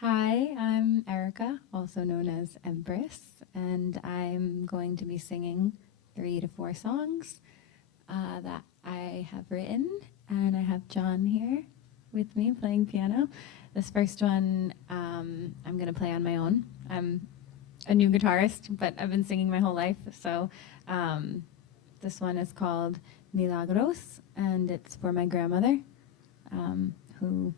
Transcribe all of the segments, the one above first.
Hi, I'm Erica, also known as Empress, and I'm going to be singing 3 to 4 songs that I have written. And I have John here with me playing piano. This first one I'm going to play on my own. I'm a new guitarist, but I've been singing my whole life. So this one is called Milagros, and it's for my grandmother, who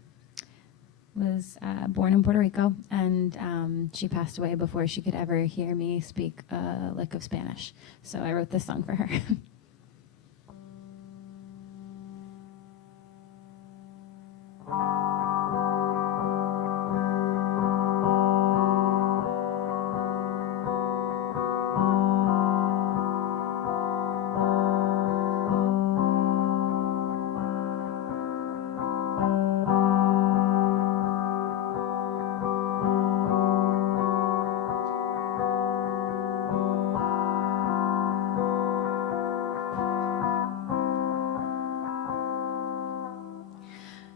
was born in Puerto Rico, and she passed away before she could ever hear me speak a lick of Spanish. So I wrote this song for her.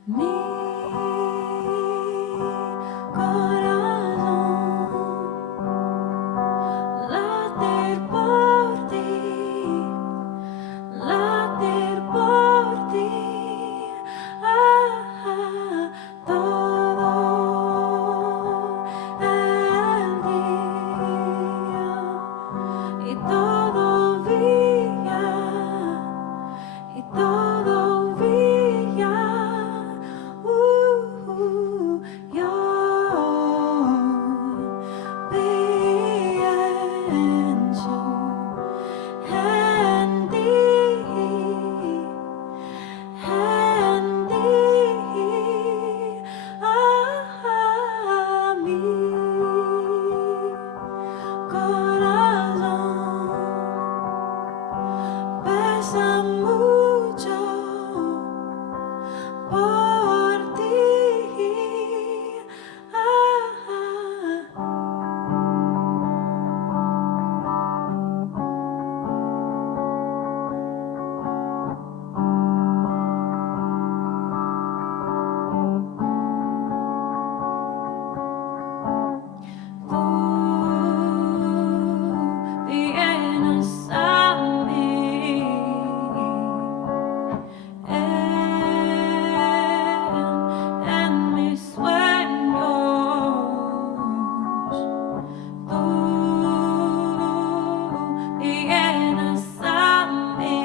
Mi corazón latir por ti, latir por ti, todo el día y todo día y todo día. Yo pienso en ti, mi corazón pesa mucho por ti. Tú vienes a mí en mis sueños. Tú vienes a mí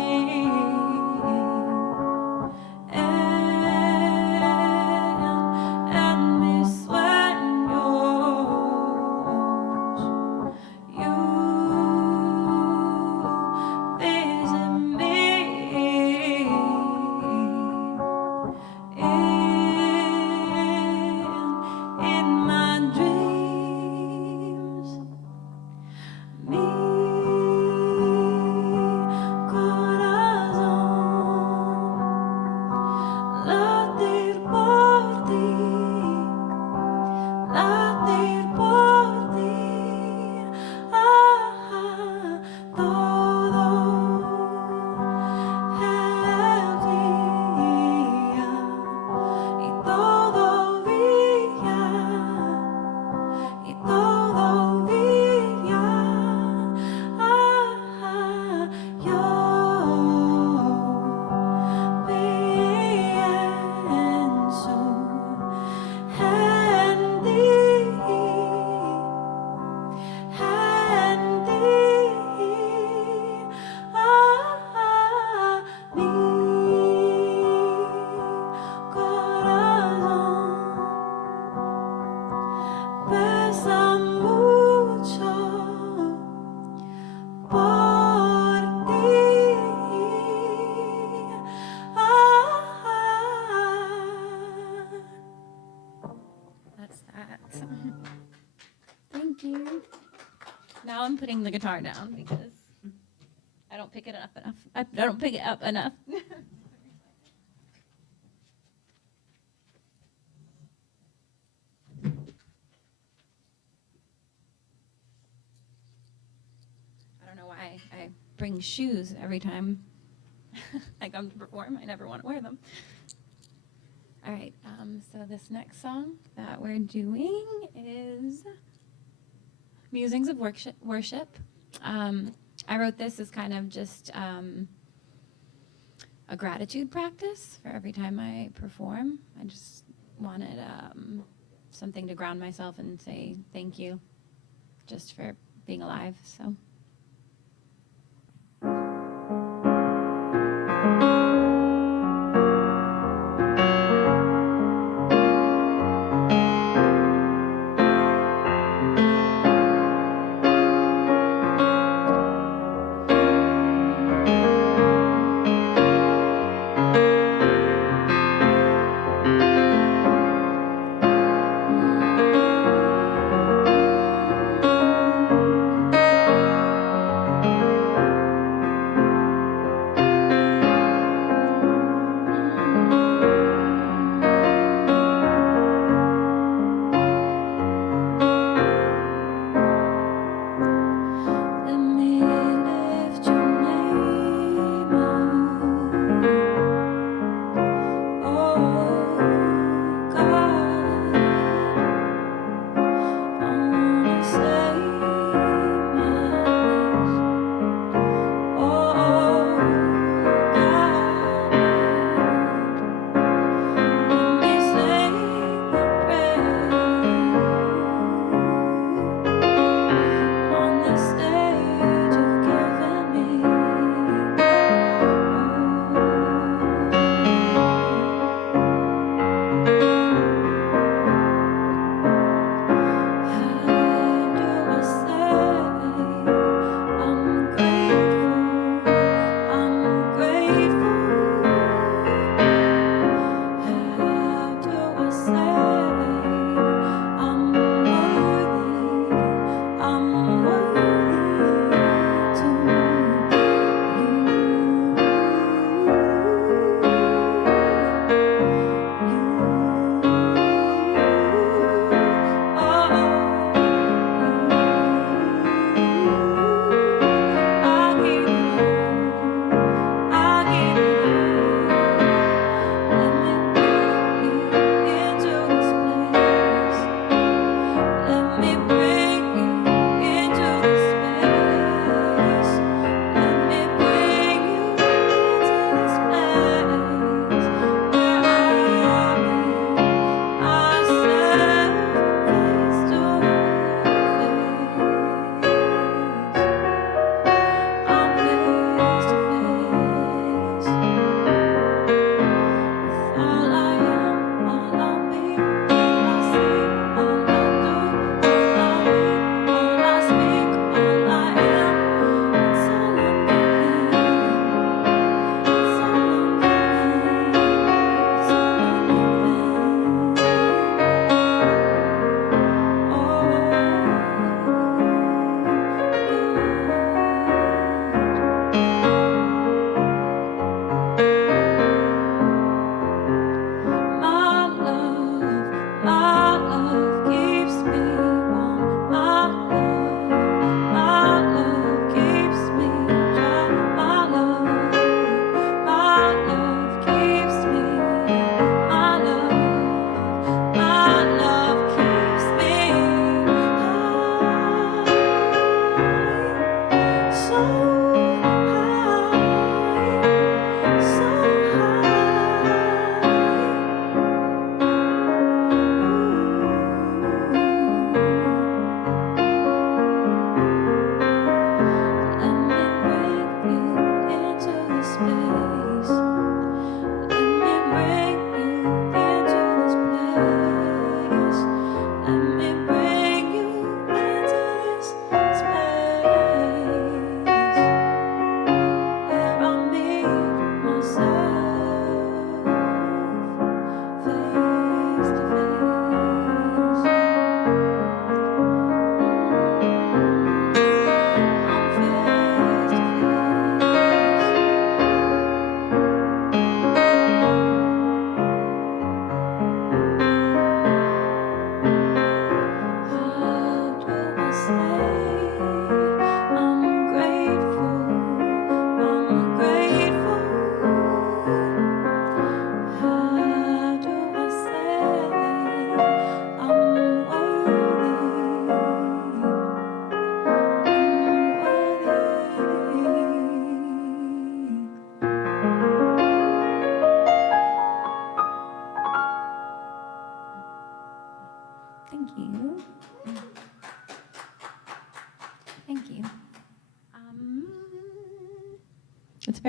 en mis sueños. You visit me in my dreams. Mi corazón latir por ti, latir por ti, todo el día y todo día y todo día. Yo pienso en ti, mi corazón pesa mucho por ti. That's that. Thank you. Now I'm putting the guitar down because I don't pick it up enough. I don't pick it up enough. I don't know why I bring shoes every time I come to perform. I never want to wear them. All right, so this next song that we're doing is Musings of Worship. I wrote this as kind of just a gratitude practice for every time I perform. I just wanted something to ground myself and say thank you just for being alive. So.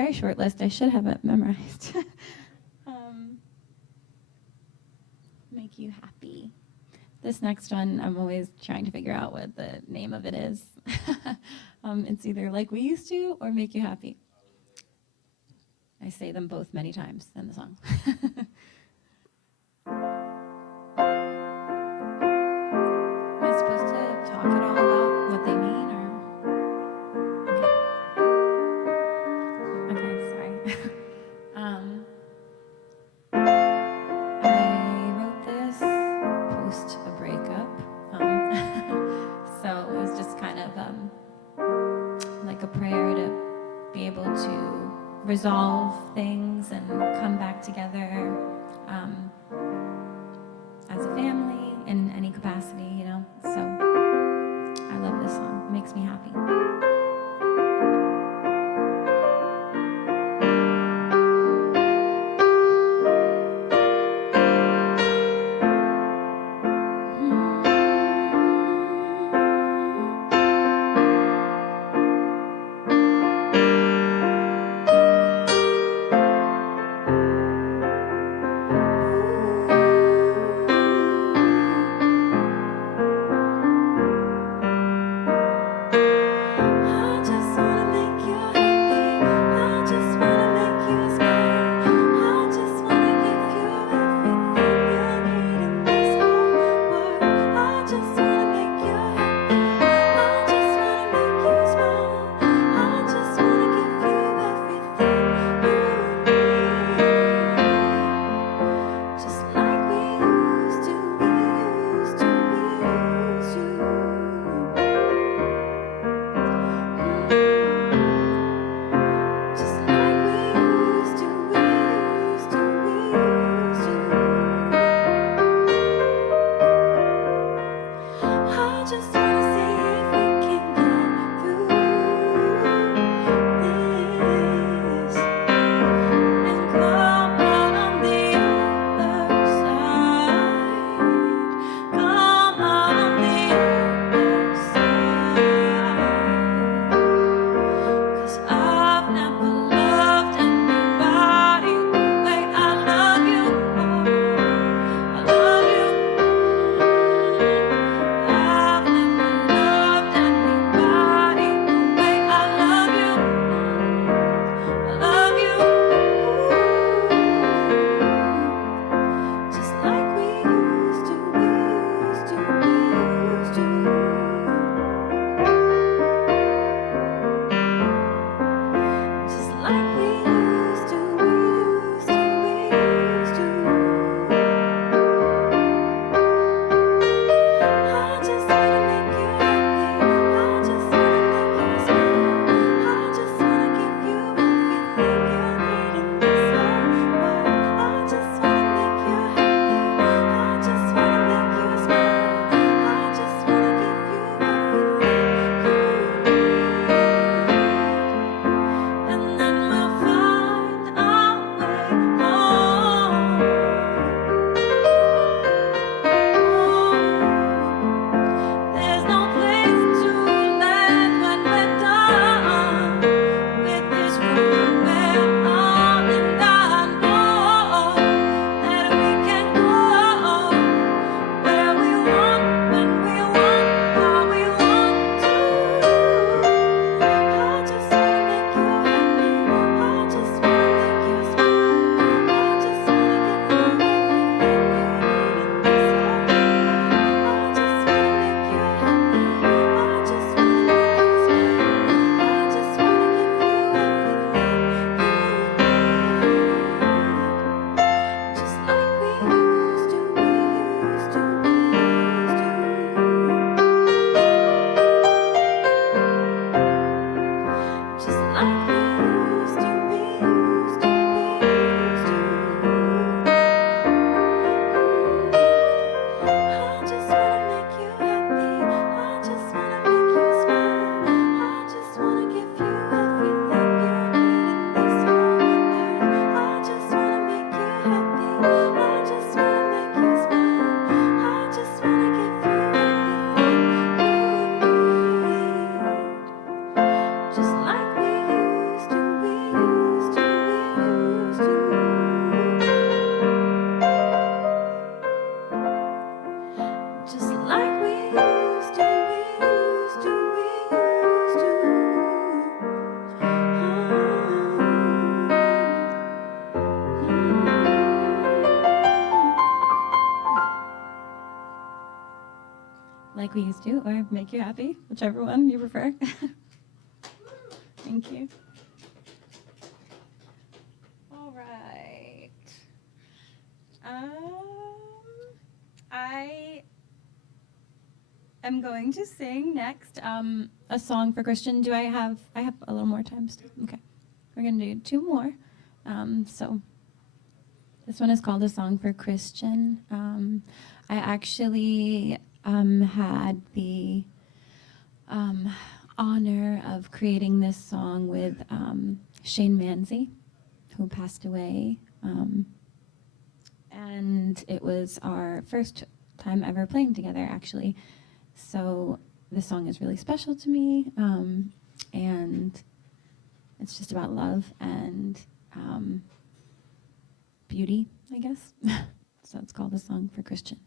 very short list. I should have it memorized. Make you happy. This next one, I'm always trying to figure out what the name of it is. It's either Like We Used To or Make You Happy. I say them both many times in the song. Am I supposed to talk at all about what they mean, or? Okay, sorry. I wrote this post a breakup, so it was just kind of like a prayer to be able to resolve things and come back together as a family in any capacity, you know. So I love this song. It makes me happy. like we used to, or make you happy, whichever one you prefer. Thank you. All right. I am going to sing next a song for Christian. I have a little more time still. Okay. We're going to do two more. So this one is called A Song for Christian. I actually had the honor of creating this song with Shane Manzi, who passed away. And it was our first time ever playing together, actually. So this song is really special to me. And it's just about love and beauty, I guess. So it's called A Song for Christian.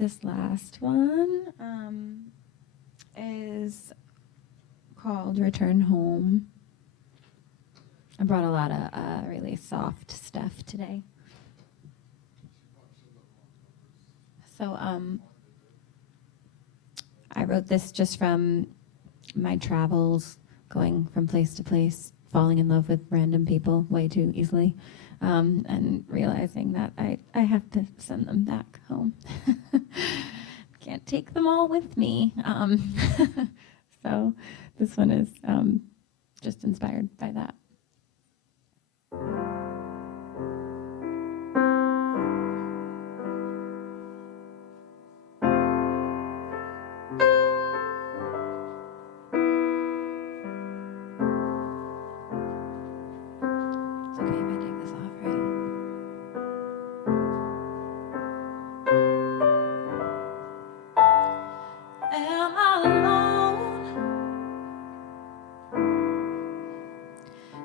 this last one is called Return Home. I brought a lot of really soft stuff today. So I wrote this just from my travels, going from place to place, falling in love with random people way too easily, and realizing that I have to send them back home. Can't take them all with me. So this one is just inspired by that.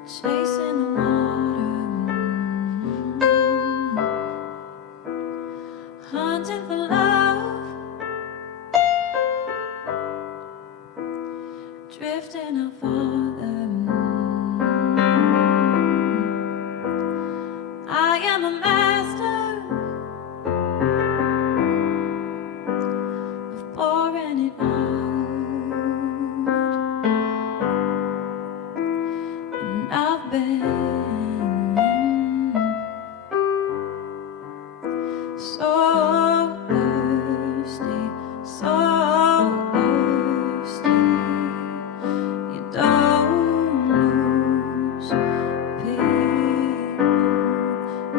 Chasing the water, hunting for love, drifting out farther. I am a master of pouring it out, and I've been so thirsty, so thirsty. You don't lose people,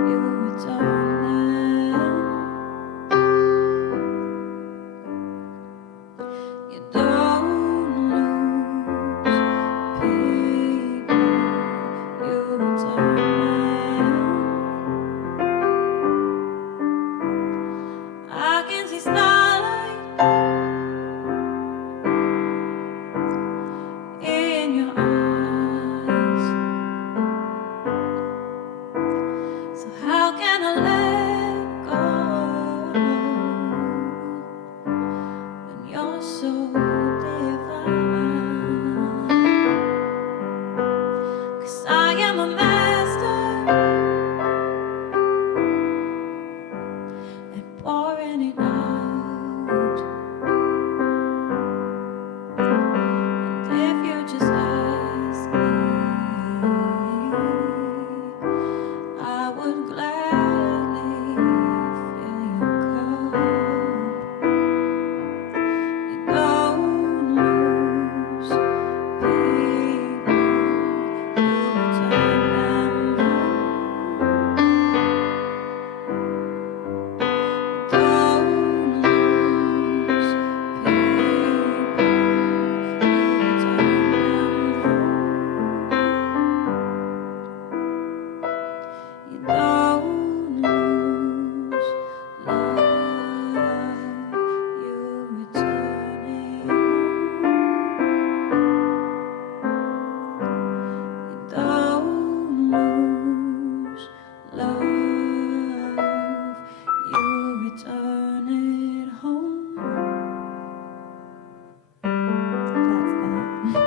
you return them. You don't lose people, you return them. I can see starlight in your eyes. So how can I let go when you're so divine? 'Cause I am a master at pouring it out. And if you just ask me, I would gladly fill your cup. You don't lose people, you return them home. Don't lose people, you return them home. You don't lose love, you return it home. You don't lose love, you return it home. That's that.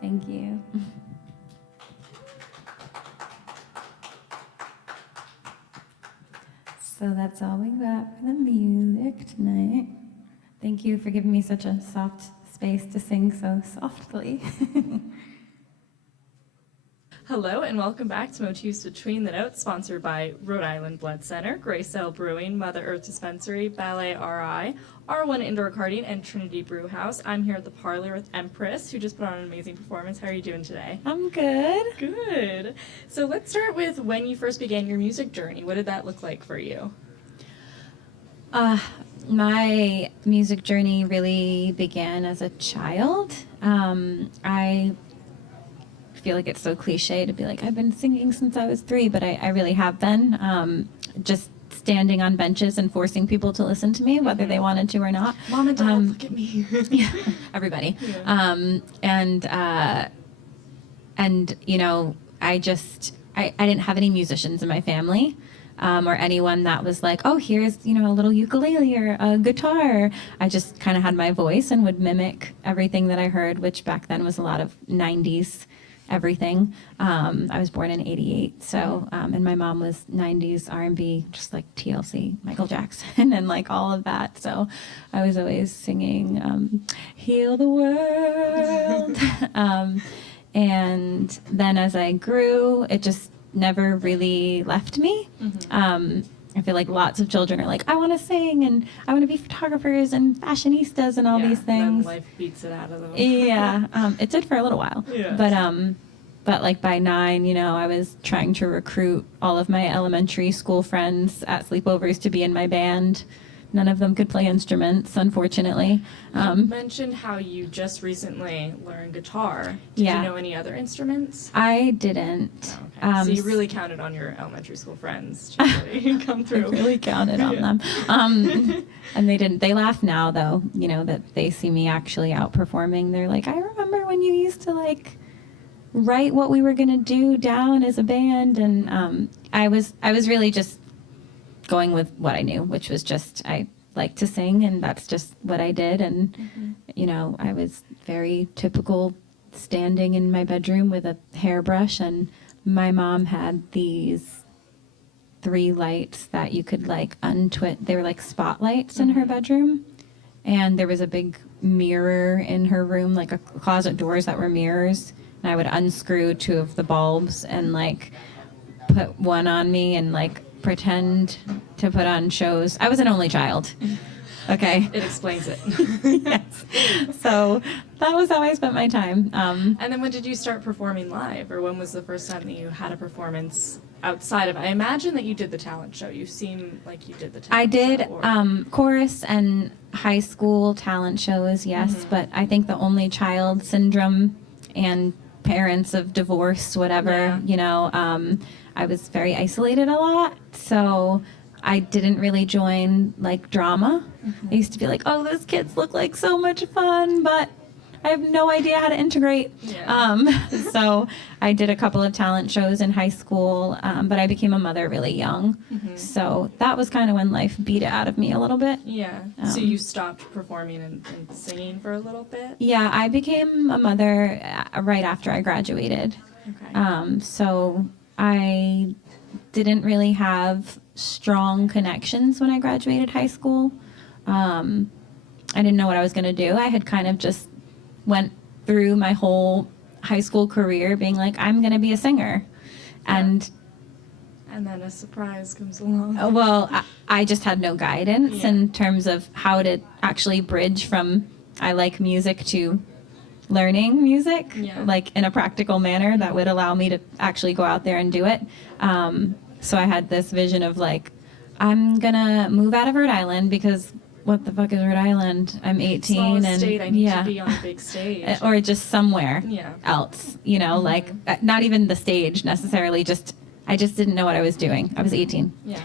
Thank you. So that's all we got for the music tonight. Thank you for giving me such a soft space to sing so softly. Hello and welcome back to Motifs Between the Notes, sponsored by Rhode Island Blood Center, Grey Cell Brewing, Mother Earth Dispensary, Ballet RI, R1 Indoor Karting, and Trinity Brew House. I'm here at the Parlour with Empress, who just put on an amazing performance. How are you doing today? I'm good. Good. So let's start with when you first began your music journey. What did that look like for you? My music journey really began as a child. I feel like it's so cliche to be like, I've been singing since I was 3, but I really have been. Just standing on benches and forcing people to listen to me, whether they wanted to or not. Mom and Dad, look at me. Yeah, everybody. Yeah. And you know, I didn't have any musicians in my family. or anyone that was like, oh, here's, a little ukulele or a guitar. I just kind of had my voice and would mimic everything that I heard, which back then was a lot of 90s everything. I was born in 88, so, and my mom was 90s R&B, just like TLC, Michael Jackson, and like all of that. So I was always singing, Heal the World. And then as I grew, it just never really left me. I feel like lots of children are like, I want to sing and I want to be photographers and fashionistas and all these things. Then life beats it out of them. Yeah, it did for a little while. Yeah. But like by 9, I was trying to recruit all of my elementary school friends at sleepovers to be in my band. None of them could play instruments, unfortunately. You mentioned how you just recently learned guitar. Did you know any other instruments? I didn't. Oh, okay. So you really counted on your elementary school friends to really come through. I really counted on them. And they didn't. They laugh now, though, that they see me actually outperforming. They're like, I remember when you used to, like, write what we were going to do down as a band. And I was really just going with what I knew, which was just I like to sing, and that's just what I did. And I was very typical, standing in my bedroom with a hairbrush, and my mom had these 3 lights that you could like untwist. They were like spotlights in her bedroom, and there was a big mirror in her room, like a closet doors that were mirrors, and I would unscrew 2 of the bulbs and like put one on me and like pretend to put on shows. I was an only child. Okay. It explains it. Yes. So that was how I spent my time. And then when did you start performing live, or when was the first time that you had a performance outside of, I imagine that you did the talent show. You seem like you did the talent show. I did chorus and high school talent shows, yes, but I think the only child syndrome and parents of divorce, whatever, I was very isolated a lot, so I didn't really join like drama. I used to be like, oh, those kids look like so much fun, but I have no idea how to integrate. Yeah. So I did a couple of talent shows in high school, but I became a mother really young. So that was kind of when life beat it out of me a little bit. Yeah. So you stopped performing and singing for a little bit? Yeah, I became a mother right after I graduated. Okay. So I didn't really have strong connections when I graduated high school. I didn't know what I was going to do. I had kind of just went through my whole high school career being like, I'm going to be a singer. And then a surprise comes along. well, I just had no guidance in terms of how to actually bridge from I like music to learning music, like in a practical manner that would allow me to actually go out there and do it. So I had this vision of like, I'm gonna move out of Rhode Island because what the fuck is Rhode Island? I'm 18 Small and state, I need to be on a big stage. Or just somewhere Yeah. else, like not even the stage necessarily. I just didn't know what I was doing. I was 18. Yeah.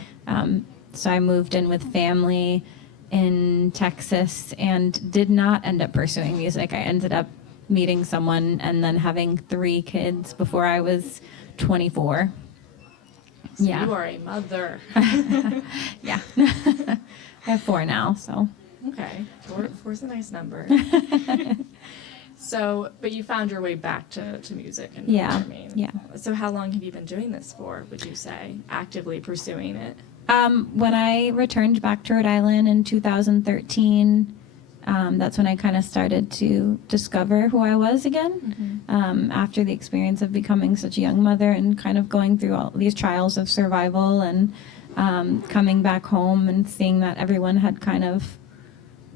So I moved in with family in Texas and did not end up pursuing music. I ended up meeting someone and then having 3 kids before I was 24. So you are a mother. Yeah. I have 4 now, so. Okay. 4's a nice number. So, but you found your way back to music and performing. Yeah. So how long have you been doing this for, would you say, actively pursuing it? When I returned back to Rhode Island in 2013, that's when I kind of started to discover who I was again, after the experience of becoming such a young mother and kind of going through all these trials of survival and coming back home and seeing that everyone had kind of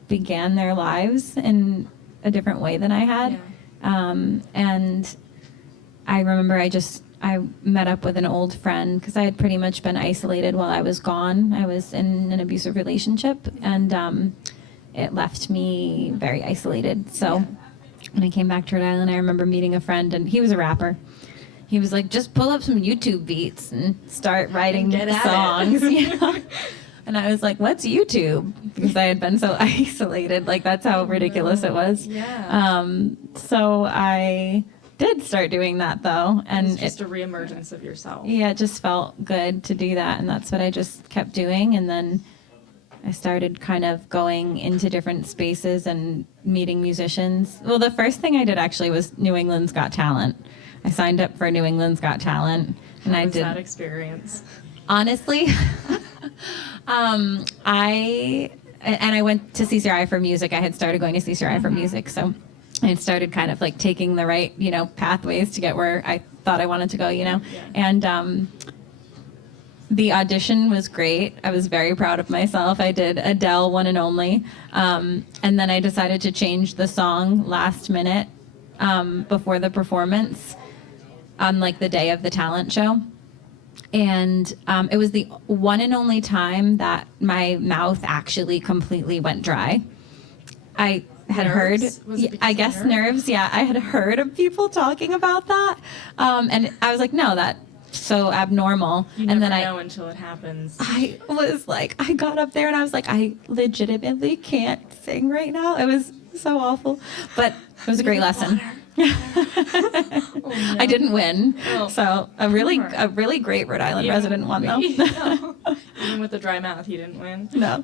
began their lives in a different way than I had. And I remember I met up with an old friend because I had pretty much been isolated while I was gone. I was in an abusive relationship, and it left me very isolated. So when I came back to Rhode Island, I remember meeting a friend, and he was a rapper. He was like, just pull up some YouTube beats and start writing songs. And I was like, what's YouTube? Because I had been so isolated. Like, that's how ridiculous it was. Yeah. So I did start doing that though, and It's just a reemergence of yourself. yeah, it just felt good to do that, and that's what I just kept doing. And then I started kind of going into different spaces and meeting musicians. Well, the first thing I did actually was New England's Got Talent. I signed up for New England's Got Talent, and How I was did. that experience? Honestly, I went to CCRI for music. I had started going to CCRI for music, so I had started kind of like taking the right, pathways to get where I thought I wanted to go, Yeah. And the audition was great. I was very proud of myself. I did Adele, One and Only, and then I decided to change the song last minute before the performance on like the day of the talent show. And it was the one and only time that my mouth actually completely went dry. I had heard, Nerves? Was it because I of guess nerves? nerves, yeah. I had heard of people talking about that. And I was like, no, that's so abnormal. You And never then know until it happens. I was like, I got up there and I was like, I legitimately can't sing right now. It was so awful. But it was a great lesson. Oh, no. I didn't win. Oh. So a really great Rhode Island resident won though. Even with the dry mouth, he didn't win. No.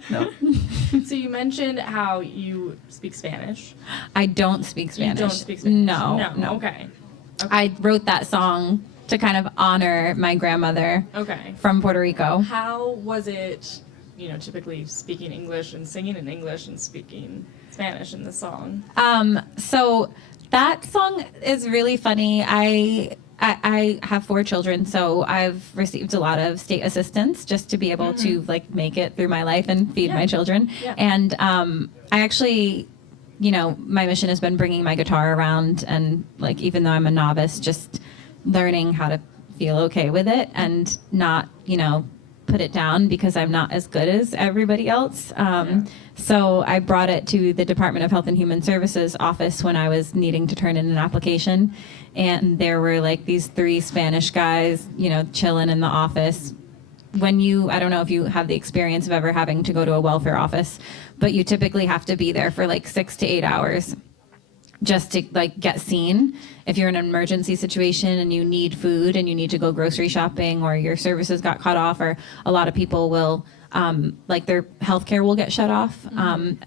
So you mentioned how you speak Spanish. I don't speak Spanish. You don't speak Spanish? No. Okay. I wrote that song to kind of honor my grandmother Okay. from Puerto Rico. How was it, typically speaking English and singing in English and speaking Spanish in the song? So that song is really funny. I have 4 children, so I've received a lot of state assistance just to be able to like make it through my life and feed my children. Yeah. And I actually, my mission has been bringing my guitar around, and like even though I'm a novice, just learning how to feel okay with it and not, put it down because I'm not as good as everybody else. So I brought it to the Department of Health and Human Services office when I was needing to turn in an application. And there were like these 3 Spanish guys, chilling in the office. I don't know if you have the experience of ever having to go to a welfare office, but you typically have to be there for like 6 to 8 hours just to like get seen. If you're in an emergency situation and you need food and you need to go grocery shopping, or your services got cut off, or a lot of people will like their healthcare will get shut off.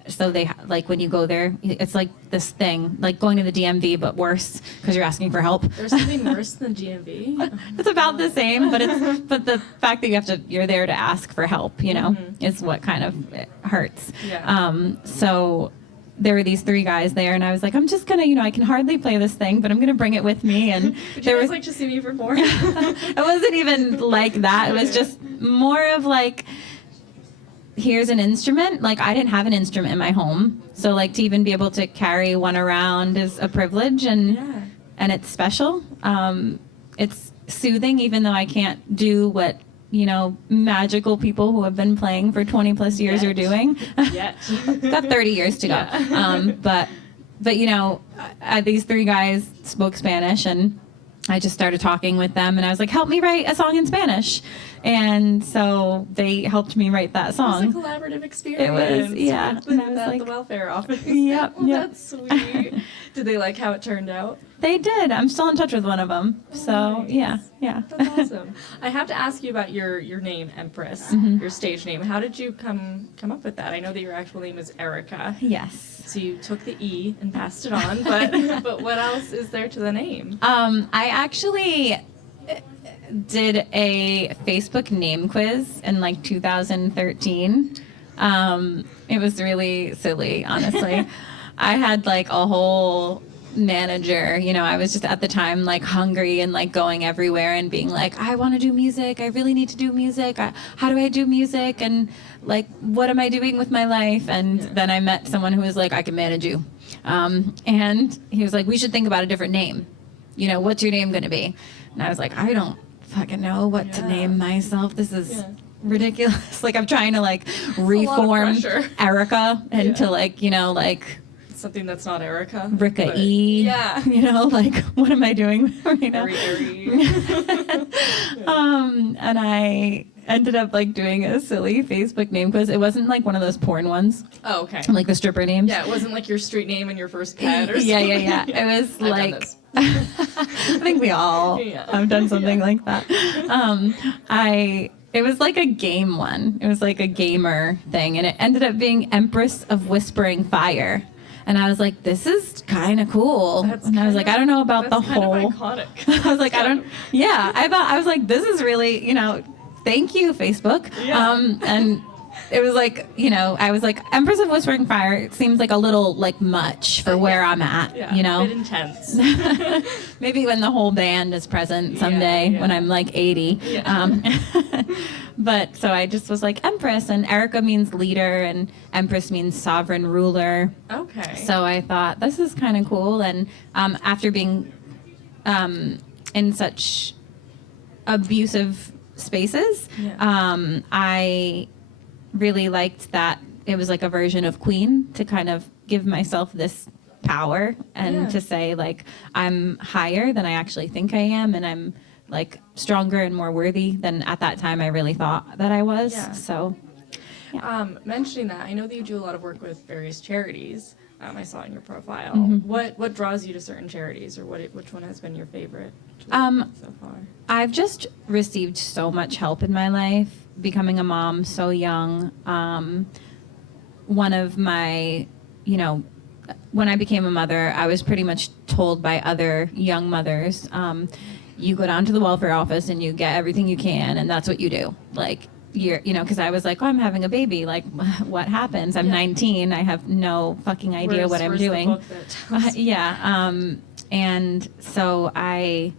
So they like when you go there, it's like this thing, like going to the DMV, but worse because you're asking for help. There's something worse than DMV? It's about the same, but the fact that you're there to ask for help, is what kind of hurts. Yeah. So there were these 3 guys there, and I was like, I'm just gonna, I can hardly play this thing, but I'm gonna bring it with me. And Would there you guys was like to see me perform? it wasn't even like that. It was just more of like, here's an instrument. Like I didn't have an instrument in my home, so like to even be able to carry one around is a privilege, and it's special. It's soothing, even though I can't do what magical people who have been playing for 20 plus years are doing. Yet. Got 30 years to go. Yeah. But these 3 guys spoke Spanish, and I just started talking with them, and I was like, help me write a song in Spanish. And so they helped me write that It was song. a collaborative experience. yeah. With And I was at like, the welfare office. Yep, Oh, yep. that's sweet. Did they like how it turned out? They did. I'm still in touch with one of them. So nice. yeah. That's awesome. I have to ask you about your name, Empress, your stage name. How did you come up with that? I know that your actual name is Erica. Yes. So you took the E and passed it on, but what else is there to the name? I actually did a Facebook name quiz in like 2013. It was really silly, honestly. I had like a whole manager, I was just at the time like hungry and like going everywhere and being like, I want to do music. I really need to do music. How do I do music? And like, what am I doing with my life? And then I met someone who was like, I can manage you. And he was like, we should think about a different name. What's your name going to be? And I was like, I don't fucking know what to name myself. This is ridiculous. Like I'm trying to like reform pressure. Erica into like Something that's not Erica. Ricka but- E. Yeah. Like what am I doing right now? Very airy. And ended up like doing a silly Facebook name quiz. It wasn't like one of those porn ones, Oh, okay. like the stripper names. Yeah, it wasn't like your street name and your first pet or something. Yeah. It was I've done like, this. I think we all have done something like that. It was like a game one. It was like a gamer thing, and it ended up being Empress of Whispering Fire. And I was like, this is kind of cool. And I was like, I don't know about the whole. That's kind of iconic. I was like, I was like, this is really, thank you, Facebook. Yeah. And it was like, I was like, Empress of Whispering Fire, it seems like a little like much for where I'm at, Yeah, a bit intense. Maybe when the whole band is present someday when I'm like 80. Yeah. But so I just was like Empress, and Erica means leader, and Empress means sovereign ruler. Okay. So I thought this is kind of cool. And after being in such abusive spaces, I really liked that it was like a version of Queen, to kind of give myself this power and to say like I'm higher than I actually think I am, and I'm like stronger and more worthy than at that time I really thought that I was. Yeah. So Mentioning that, I know that you do a lot of work with various charities. I saw it in your profile. Mm-hmm. What draws you to certain charities, or which one has been your favorite so far? I've just received so much help in my life, becoming a mom so young. One of my, when I became a mother, I was pretty much told by other young mothers, you go down to the welfare office and you get everything you can, and that's what you do. Like, because I was like, oh, I'm having a baby. Like, what happens? I'm 19. I have no fucking idea what I'm doing. The book that And so I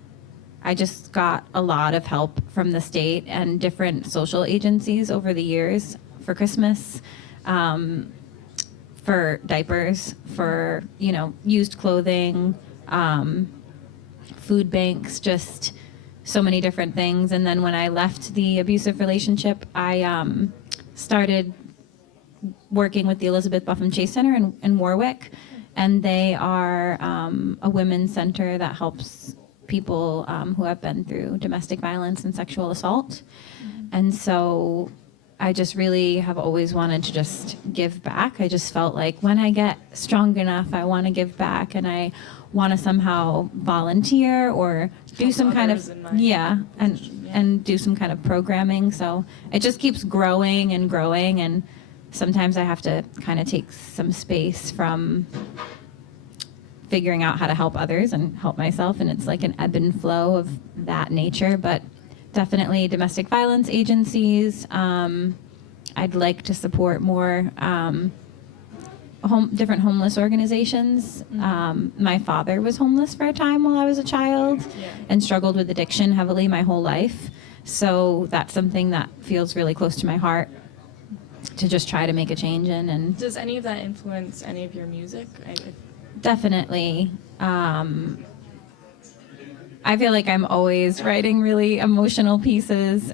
just got a lot of help from the state and different social agencies over the years for Christmas, for diapers, for, used clothing, food banks, just so many different things. And then when I left the abusive relationship, I started working with the Elizabeth Buffum Chase Center in Warwick. And they are a women's center that helps people who have been through domestic violence and sexual assault. And so I just really have always wanted to just give back. I just felt like when I get strong enough, I want to give back, and I want to somehow volunteer or do Help some kind of others in my and do some kind of programming. So it just keeps growing and growing, and sometimes I have to kind of take some space from figuring out how to help others and help myself, and it's like an ebb and flow of that nature. But definitely domestic violence agencies. I'd like to support more different homeless organizations. My father was homeless for a time while I was a child and struggled with addiction heavily my whole life. So that's something that feels really close to my heart to just try to make a change in. And does any of that influence any of your music? definitely. I feel like I'm always writing really emotional pieces.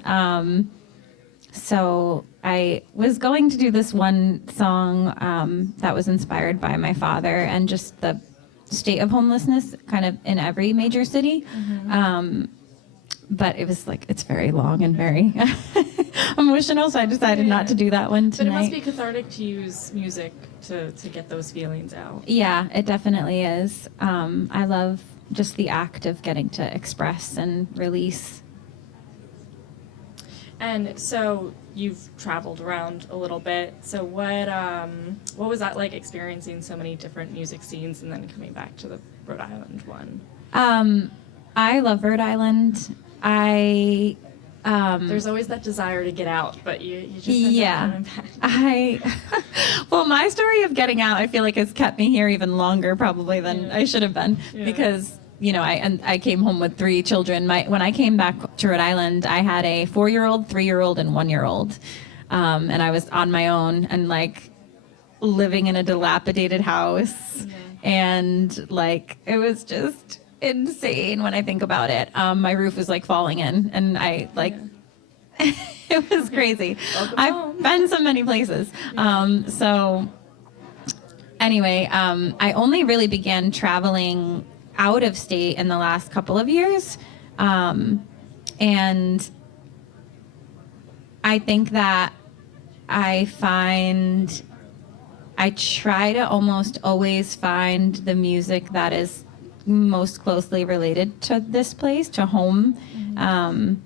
So I was going to do this one song that was inspired by my father and just the state of homelessness kind of in every major city. But it was like, it's very long and very emotional, so I decided not to do that one tonight. But it must be cathartic to use music to get those feelings out. Yeah, it definitely is. I love just the act of getting to express and release. And so you've traveled around a little bit. So what was that like, experiencing so many different music scenes and then coming back to the Rhode Island one? I love Rhode Island. There's always that desire to get out, but you just end up coming back. Well, my story of getting out, I feel like has kept me here even longer probably than I should have been, because I came home with 3 children. When I came back to Rhode Island, I had a 4-year-old, 3-year-old, and 1-year-old, and I was on my own and like living in a dilapidated house, and like it was just insane when I think about it. My roof was like falling in, and I like it was crazy. I've been so many places. So anyway, I only really began traveling out of state in the last couple of years, and I think that I try to almost always find the music that is most closely related to this place, to home. I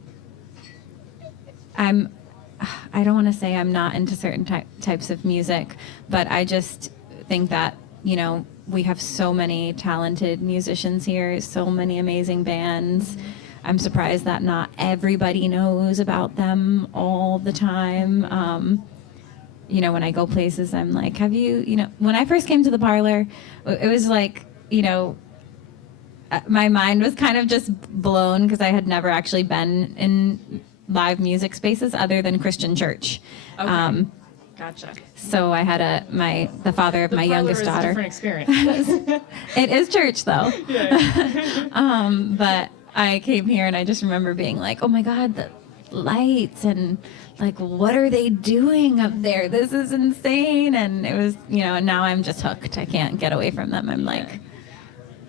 don't want to say I'm not into certain types of music, but I just think that, we have so many talented musicians here, so many amazing bands. I'm surprised that not everybody knows about them all the time. When I go places, I'm like, have you, when I first came to the Parlour, it was like, my mind was kind of just blown because I had never actually been in live music spaces other than Christian church. Okay. Gotcha. So I had the father of my youngest daughter. Different experience. It is church though. Yeah. But I came here and I just remember being like, oh my God, the lights and like, what are they doing up there? This is insane. And it was, and now I'm just hooked. I can't get away from them. I'm like,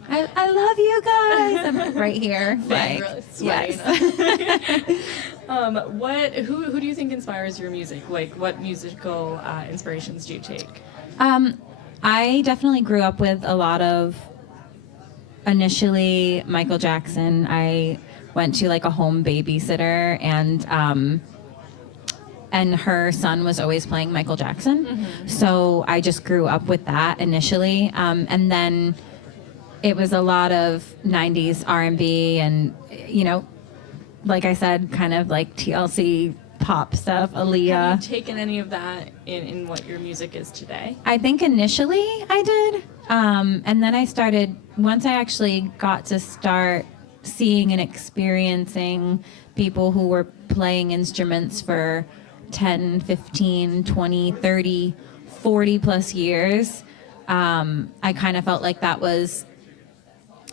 I love you guys. I'm like right here. Like, yes. Who do you think inspires your music? Like, what musical inspirations do you take? I definitely grew up with a lot of, initially, Michael Jackson. I went to like a home babysitter, and her son was always playing Michael Jackson. Mm-hmm. So I just grew up with that initially. And then it was a lot of 90s R&B and, like I said, kind of like TLC pop stuff, Aaliyah. Have you taken any of that in what your music is today? I think initially I did. And then I started, once I actually got to start seeing and experiencing people who were playing instruments for 10, 15, 20, 30, 40 plus years, I kind of felt like that was,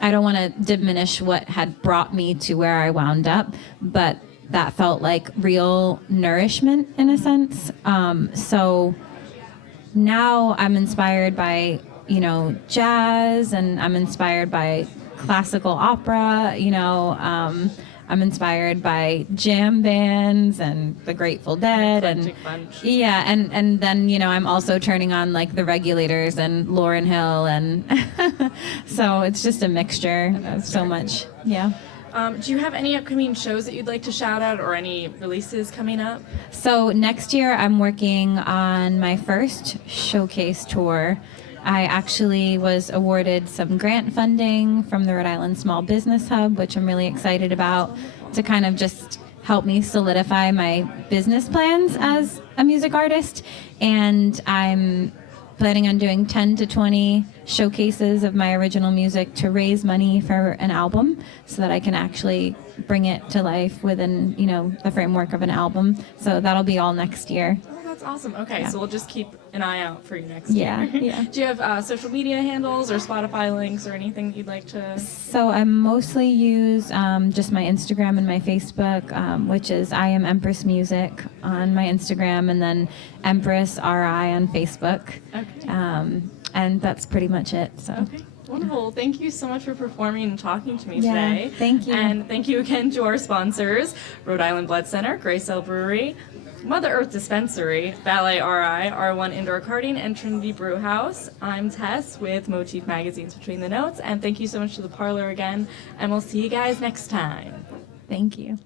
I don't want to diminish what had brought me to where I wound up, but that felt like real nourishment in a sense. So now I'm inspired by, jazz, and I'm inspired by classical opera, I'm inspired by jam bands and the Grateful Dead and yeah, and then I'm also turning on like the Regulators and Lauryn Hill, and so it's just a mixture of so much. Yeah. Do you have any upcoming shows that you'd like to shout out, or any releases coming up? So next year I'm working on my first showcase tour. I actually was awarded some grant funding from the Rhode Island Small Business Hub, which I'm really excited about, to kind of just help me solidify my business plans as a music artist. And I'm planning on doing 10 to 20 showcases of my original music to raise money for an album so that I can actually bring it to life within, the framework of an album. So that'll be all next year. That's awesome. Okay, Yeah. So we'll just keep an eye out for you next year. Yeah. Do you have social media handles or Spotify links or anything you'd like to? So I mostly use just my Instagram and my Facebook, which is I am Empress Music on my Instagram, and then Empress RI on Facebook. Okay. And that's pretty much it. So. Okay. Wonderful. Thank you so much for performing and talking to me Yeah, today. thank you. And thank you again to our sponsors, Rhode Island Blood Center, Grace L. Brewery, Mother Earth Dispensary, Ballet RI, R1 Indoor Karting, and Trinity Brew House. I'm Tess with Motif Magazine's Between the Notes, and thank you so much to the Parlour again, and we'll see you guys next time. Thank you.